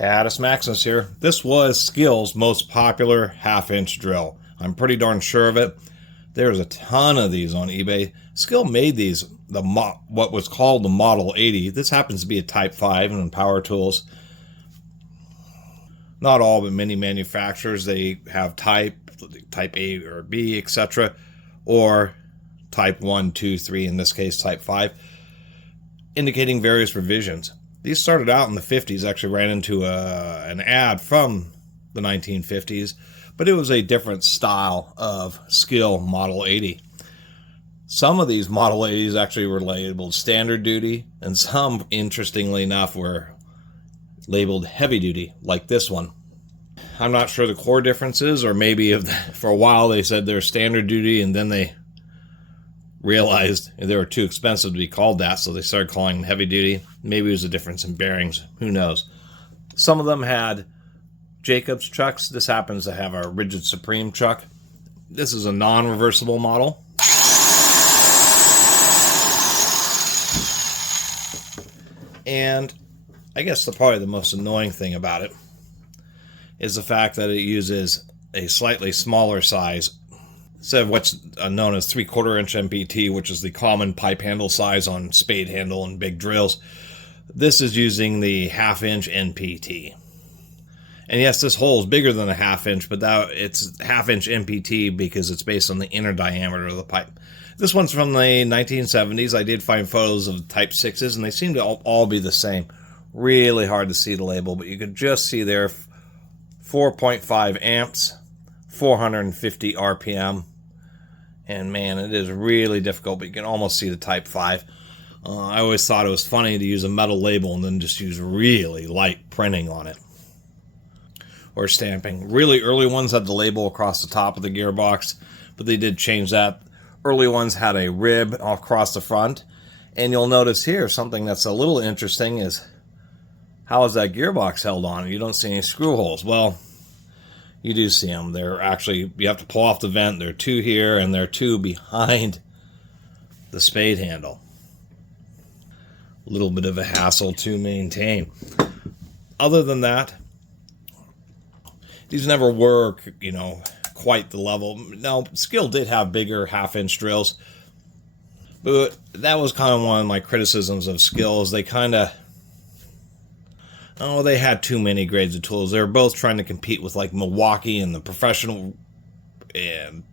Catus Maximus here. This was Skil's most popular half-inch drill. I'm pretty darn sure of it. There's a ton of these on eBay. Skil made these, what was called the Model 80. This happens to be a Type 5 and power tools. Not all, but many manufacturers, they have Type A or B, etc. Or Type 1, 2, 3, in this case Type 5, indicating various revisions. These started out in the 50s, actually ran into an ad from the 1950s, but it was a different style of Skil Model 80. Some of these Model 80s actually were labeled standard duty, and some, interestingly enough, were labeled heavy duty, like this one. I'm not sure the core differences, or maybe for a while they said they're standard duty, and then they realized they were too expensive to be called that, so they started calling them heavy duty. Maybe it was a difference in bearings. Who knows? Some of them had Jacobs chucks. This happens to have a rigid Supreme chuck. This is a non-reversible model. And I guess probably the most annoying thing about it is the fact that it uses a slightly smaller size. Instead of what's known as 3/4 inch MPT, which is the common pipe handle size on spade handle and big drills, this is using the 1/2 inch NPT. And yes, this hole is bigger than a 1/2 inch, but it's 1/2 inch MPT because it's based on the inner diameter of the pipe. This one's from the 1970s. I did find photos of Type 6s, and they seem to all be the same. Really hard to see the label, but you could just see there 4.5 amps, 450 RPM. And man, it is really difficult, but you can almost see the Type 5. I always thought it was funny to use a metal label and then just use really light printing on it. Or stamping. Really early ones had the label across the top of the gearbox, but they did change that. Early ones had a rib across the front. And you'll notice here, something that's a little interesting is, how is that gearbox held on? You don't see any screw holes. Well, you do see them. They're actually, you have to pull off the vent. There are two here, and there are two behind the spade handle. A little bit of a hassle to maintain. Other than that, these never were, quite the level. Now, Skil did have bigger 1/2 inch drills, but that was kind of one of my criticisms of Skil, is they they had too many grades of tools. They were both trying to compete with like Milwaukee and the professional and,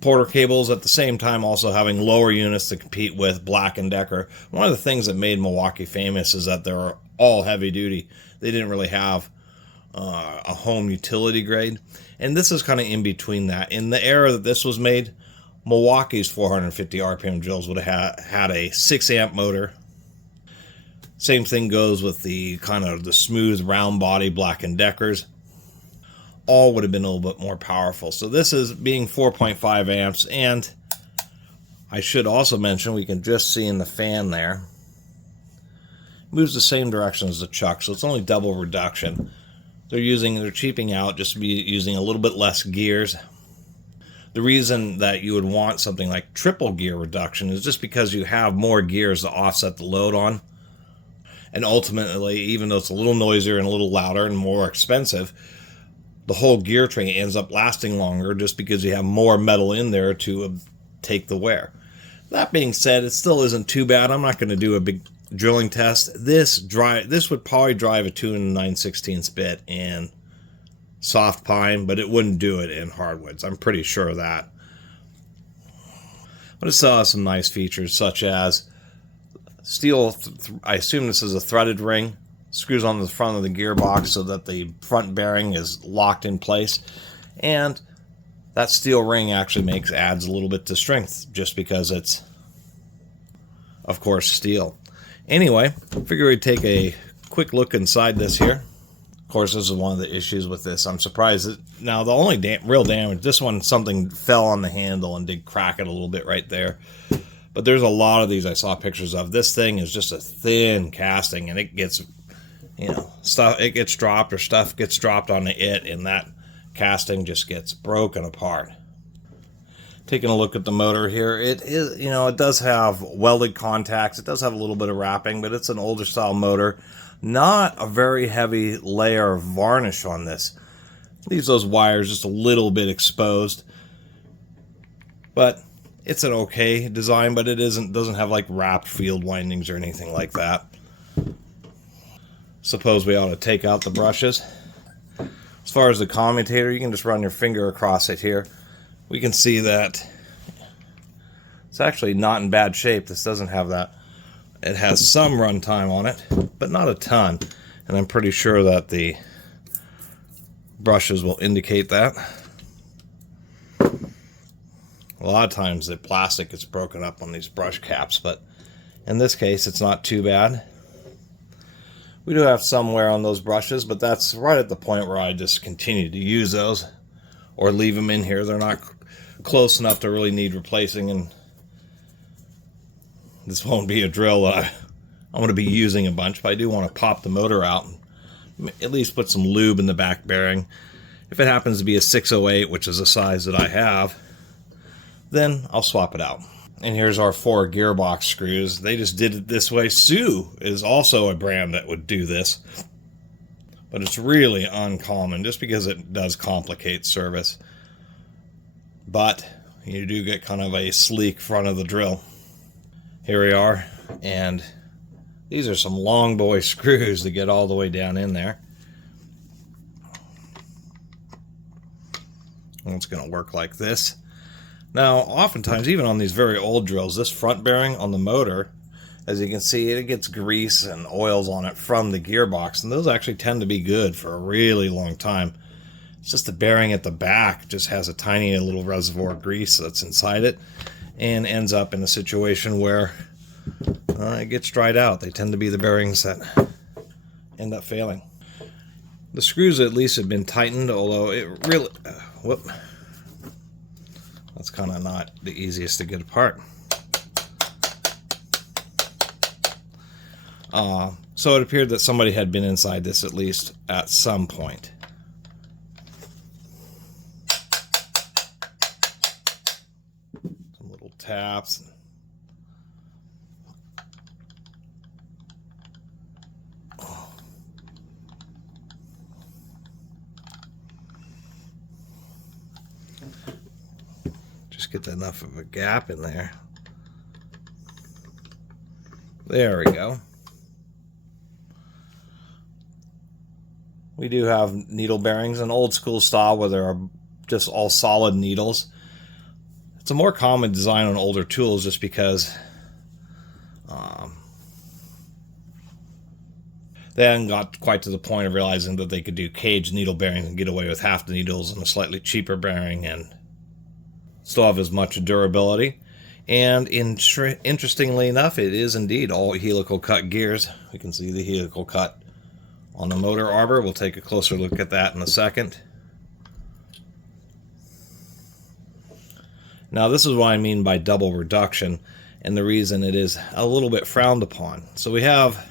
Porter cables, at the same time also having lower units to compete with Black & Decker. One of the things that made Milwaukee famous is that they were all heavy duty. They didn't really have a home utility grade. And this is kind of in between that. In the era that this was made, Milwaukee's 450 RPM drills would have had a 6 amp motor. Same thing goes with the kind of the smooth round body Black & Deckers. All would have been a little bit more powerful. So this is being 4.5 amps. And I should also mention, we can just see in the fan there, moves the same direction as the chuck. So it's only double reduction. They're cheaping out just to be using a little bit less gears. The reason that you would want something like triple gear reduction is just because you have more gears to offset the load on. And ultimately, even though it's a little noisier and a little louder and more expensive, the whole gear train ends up lasting longer just because you have more metal in there to take the wear. That being said, it still isn't too bad. I'm not going to do a big drilling test. This would probably drive a 2 9/16 bit in soft pine, but it wouldn't do it in hardwoods. I'm pretty sure of that. But it still has some nice features, such as steel, I assume this is a threaded ring, screws on the front of the gearbox so that the front bearing is locked in place. And that steel ring actually adds a little bit to strength just because it's, of course, steel. Anyway, I figure we'd take a quick look inside this here. Of course, this is one of the issues with this. I'm surprised that, now the only real damage, this one, something fell on the handle and did crack it a little bit right there. But there's a lot of these I saw pictures of. This thing is just a thin casting, and it gets, it gets dropped, or stuff gets dropped on it, and that casting just gets broken apart. Taking a look at the motor here, it is, it does have welded contacts. It does have a little bit of wrapping, but it's an older style motor. Not a very heavy layer of varnish on this. Leaves those wires just a little bit exposed. But it's an okay design, but it doesn't have like wrapped field windings or anything like that. Suppose we ought to take out the brushes. As far as the commutator, you can just run your finger across it here. We can see that it's actually not in bad shape. This doesn't have that. It has some runtime on it, but not a ton. And I'm pretty sure that the brushes will indicate that. A lot of times the plastic gets broken up on these brush caps, but in this case it's not too bad. We do have some wear on those brushes, but that's right at the point where I just continue to use those or leave them in here. They're not close enough to really need replacing, and this won't be a drill that I'm going to be using a bunch, but I do want to pop the motor out and at least put some lube in the back bearing. If it happens to be a 608, which is a size that I have, then I'll swap it out. And here's our 4 gearbox screws. They just did it this way. Sue is also a brand that would do this, but it's really uncommon just because it does complicate service. But you do get kind of a sleek front of the drill. Here we are, and these are some long boy screws to get all the way down in there. And it's going to work like this. Now, oftentimes, even on these very old drills, this front bearing on the motor, as you can see, it gets grease and oils on it from the gearbox, and those actually tend to be good for a really long time. It's just the bearing at the back just has a tiny little reservoir of grease that's inside it and ends up in a situation where it gets dried out. They tend to be the bearings that end up failing. The screws at least have been tightened, although it really... That's kind of not the easiest to get apart. So it appeared that somebody had been inside this at least at some point. Some little taps. Just get enough of a gap in there. There we go. We do have needle bearings, an old school style where there are just all solid needles. It's a more common design on older tools just because they hadn't got quite to the point of realizing that they could do cage needle bearings and get away with half the needles and a slightly cheaper bearing and still have as much durability. And interestingly enough, it is indeed all helical cut gears. We can see the helical cut on the motor arbor. We'll take a closer look at that in a second. Now this is what I mean by double reduction, and the reason it is a little bit frowned upon. So we have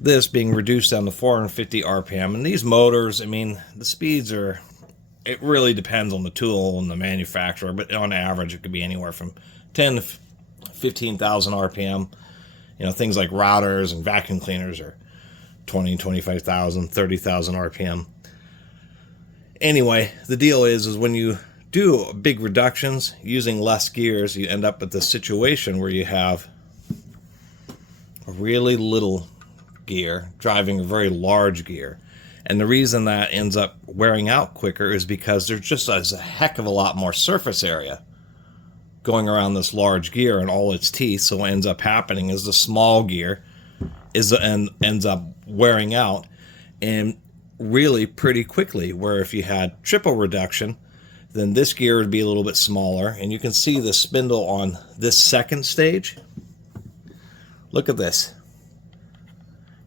this being reduced down to 450 RPM, and these motors, I mean, the speeds are, it really depends on the tool and the manufacturer, but on average it could be anywhere from 10 to 15,000 RPM. You know, things like routers and vacuum cleaners are 20, 25,000, 30,000 RPM. Anyway, the deal is when you do big reductions using less gears, you end up with this situation where you have a really little gear driving a very large gear. And the reason that ends up wearing out quicker is because there's just a heck of a lot more surface area going around this large gear and all its teeth. So what ends up happening is the small gear ends up wearing out, and really pretty quickly, where if you had triple reduction, then this gear would be a little bit smaller. And you can see the spindle on this second stage. Look at this.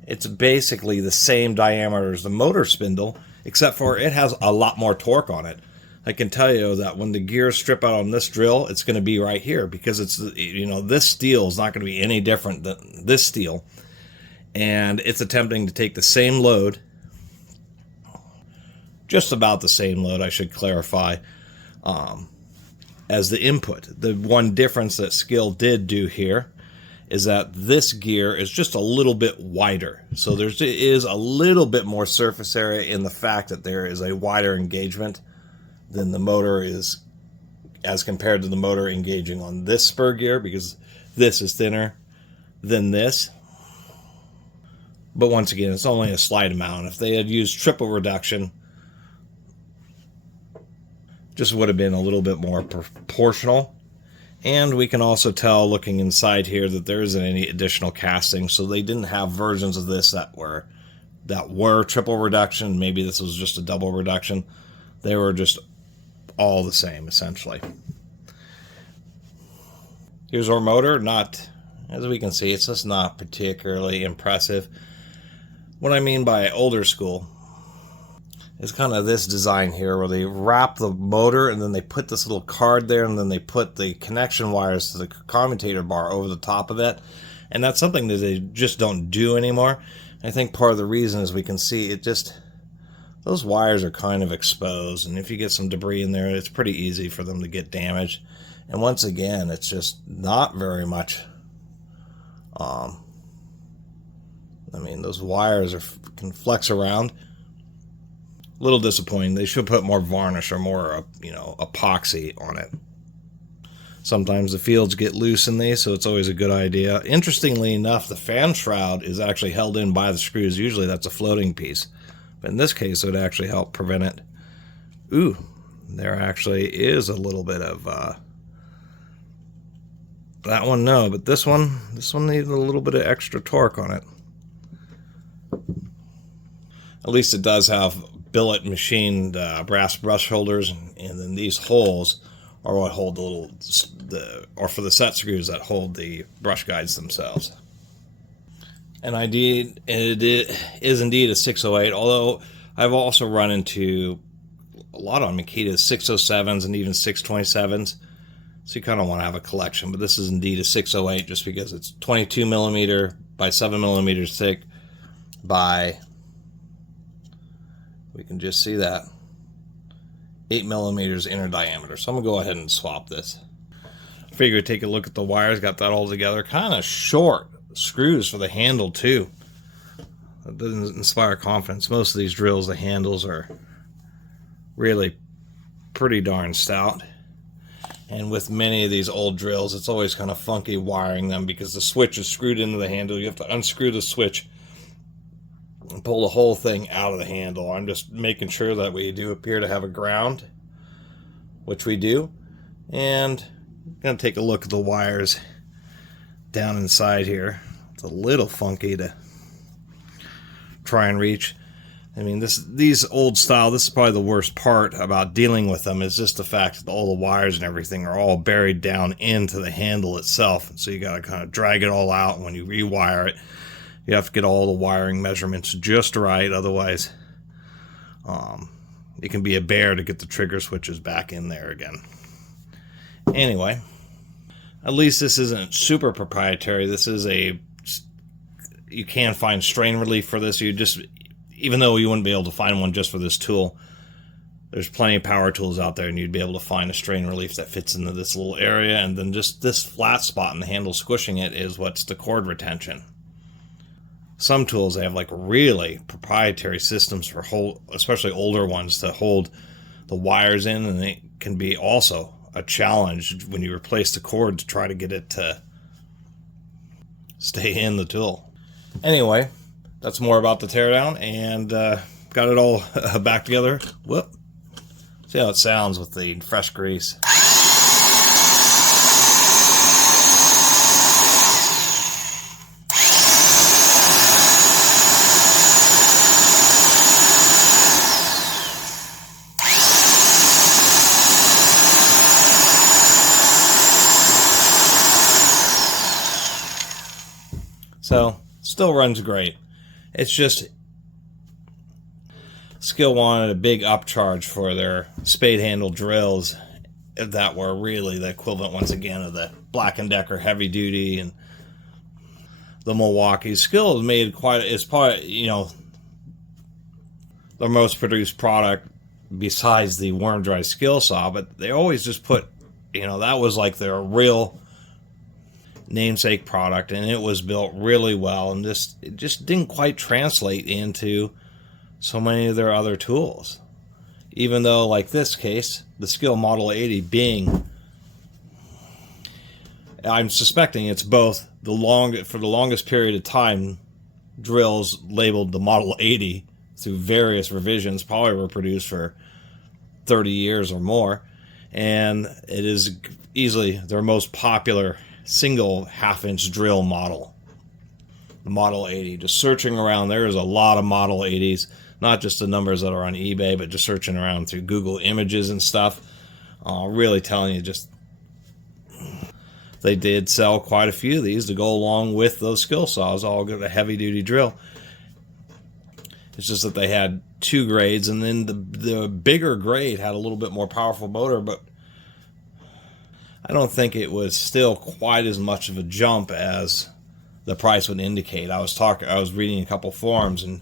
It's basically the same diameter as the motor spindle, except for it has a lot more torque on it. I can tell you that when the gears strip out on this drill, it's going to be right here, because it's, you know, this steel is not going to be any different than this steel. And it's attempting to take the same load, just about the same load, I should clarify, as the input. The one difference that Skil did do here is that this gear is just a little bit wider. So there is a little bit more surface area in the fact that there is a wider engagement than the motor is, as compared to the motor engaging on this spur gear, because this is thinner than this. But once again, it's only a slight amount. If they had used triple reduction, just would have been a little bit more proportional. And we can also tell, looking inside here, that there isn't any additional casting. So they didn't have versions of this that were triple reduction. Maybe this was just a double reduction. They were just all the same, essentially. Here's our motor. Not, as we can see, it's just not particularly impressive. What I mean by older school is kind of this design here, where they wrap the motor and then they put this little card there, and then they put the connection wires to the commutator bar over the top of it. And that's something that they just don't do anymore. I think part of the reason is we can see it just, those wires are kind of exposed, and if you get some debris in there, it's pretty easy for them to get damaged. And once again, it's just not very much. I mean, those wires can flex around. A little disappointing. They should put more varnish or more, epoxy on it. Sometimes the fields get loose in these, so it's always a good idea. Interestingly enough, the fan shroud is actually held in by the screws. Usually that's a floating piece, but in this case, it would actually help prevent it. Ooh, there actually is a little bit of that one, no, but this one needs a little bit of extra torque on it. At least it does have billet machined brass brush holders, and then these holes are what hold or for the set screws that hold the brush guides themselves. And it is indeed a 608, although I've also run into a lot on Makita's 607s and even 627s. So you kind of want to have a collection, but this is indeed a 608 just because it's 22 millimeter by 7 millimeters thick by, we can just see that, 8 millimeters inner diameter. So I'm going to go ahead and swap this. I figured take a look at the wires, got that all together. Kind of short screws for the handle too. That doesn't inspire confidence. Most of these drills, the handles are really pretty darn stout. And with many of these old drills, it's always kind of funky wiring them because the switch is screwed into the handle. You have to unscrew the switch and pull the whole thing out of the handle. I'm just making sure that we do appear to have a ground, which we do. And I'm going to take a look at the wires down inside here. It's a little funky to try and reach. I mean, these old style, this is probably the worst part about dealing with them, is just the fact that all the wires and everything are all buried down into the handle itself. So you got to kind of drag it all out. And when you rewire it, you have to get all the wiring measurements just right. Otherwise, it can be a bear to get the trigger switches back in there again. Anyway, at least this isn't super proprietary. This is you can find strain relief for this. Even though you wouldn't be able to find one just for this tool, there's plenty of power tools out there, and you'd be able to find a strain relief that fits into this little area, and then just this flat spot in the handle squishing it is what's the cord retention. Some tools, they have like really proprietary systems for especially older ones, to hold the wires in, and it can be also a challenge when you replace the cord to try to get it to stay in the tool. Anyway, that's more about the teardown, and got it all back together. Whoop. See how it sounds with the fresh grease. So, still runs great. It's just Skil wanted a big upcharge for their spade handle drills that were really the equivalent, once again, of the Black & Decker heavy duty and the Milwaukee. Skil has made it's probably, their most produced product besides the worm dry skill saw, but they always just put You know, that was like their real namesake product, and it was built really well, and it just didn't quite translate into so many of their other tools. Even though, like this case, the Skil Model 80 being, I'm suspecting it's both for the longest period of time, drills labeled the Model 80 through various revisions, probably were produced for 30 years or more, and it is easily their most popular single half-inch drill model, the Model 80. Just searching around, there's a lot of Model 80s, not just the numbers that are on eBay, but just searching around through Google Images and stuff. Really telling you, just they did sell quite a few of these to go along with those skill saws, all get a heavy-duty drill. It's just that they had two grades, and then the bigger grade had a little bit more powerful motor, but I don't think it was still quite as much of a jump as the price would indicate. I was reading a couple forums, and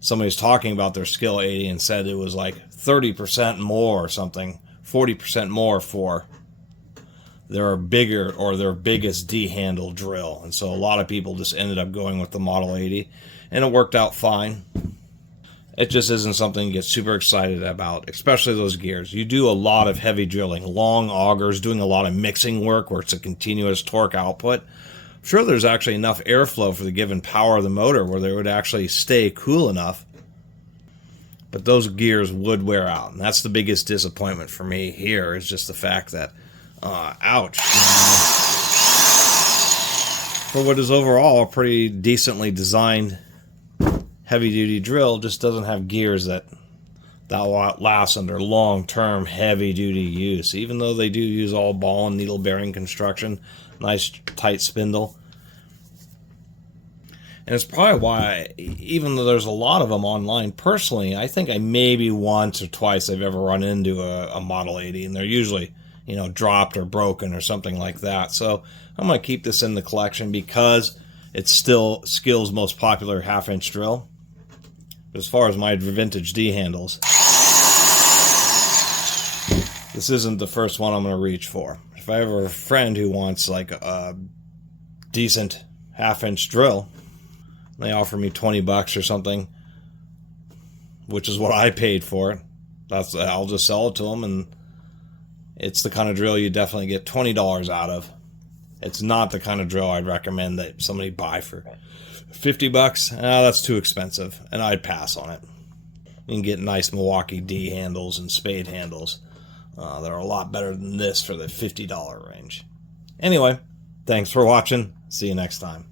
somebody was talking about their Skil 80 and said it was like 30% more or something, 40% more for their bigger or their biggest D-handle drill. And so a lot of people just ended up going with the Model 80, and it worked out fine. It just isn't something you get super excited about, especially those gears. You do a lot of heavy drilling, long augers, doing a lot of mixing work where it's a continuous torque output. I'm sure there's actually enough airflow for the given power of the motor where they would actually stay cool enough. But those gears would wear out, and that's the biggest disappointment for me here, is just the fact that, ouch. For what is overall a pretty decently designed heavy-duty drill, just doesn't have gears that will last under long-term heavy-duty use. Even though they do use all ball and needle bearing construction, nice tight spindle. And it's probably why, even though there's a lot of them online, personally, I think maybe once or twice I've ever run into a Model 80, and they're usually, you know, dropped or broken or something like that. So I'm going to keep this in the collection because it's still Skil's most popular half-inch drill. As far as my vintage D-handles, this isn't the first one I'm going to reach for. If I have a friend who wants like a decent half-inch drill, they offer me $20 or something, which is what I paid for it. I'll just sell it to them, and it's the kind of drill you definitely get $20 out of. It's not the kind of drill I'd recommend that somebody buy for $50. That's too expensive, and I'd pass on it. You can get nice Milwaukee D handles and spade handles that are a lot better than this for the $50 range. Anyway, thanks for watching. See you next time.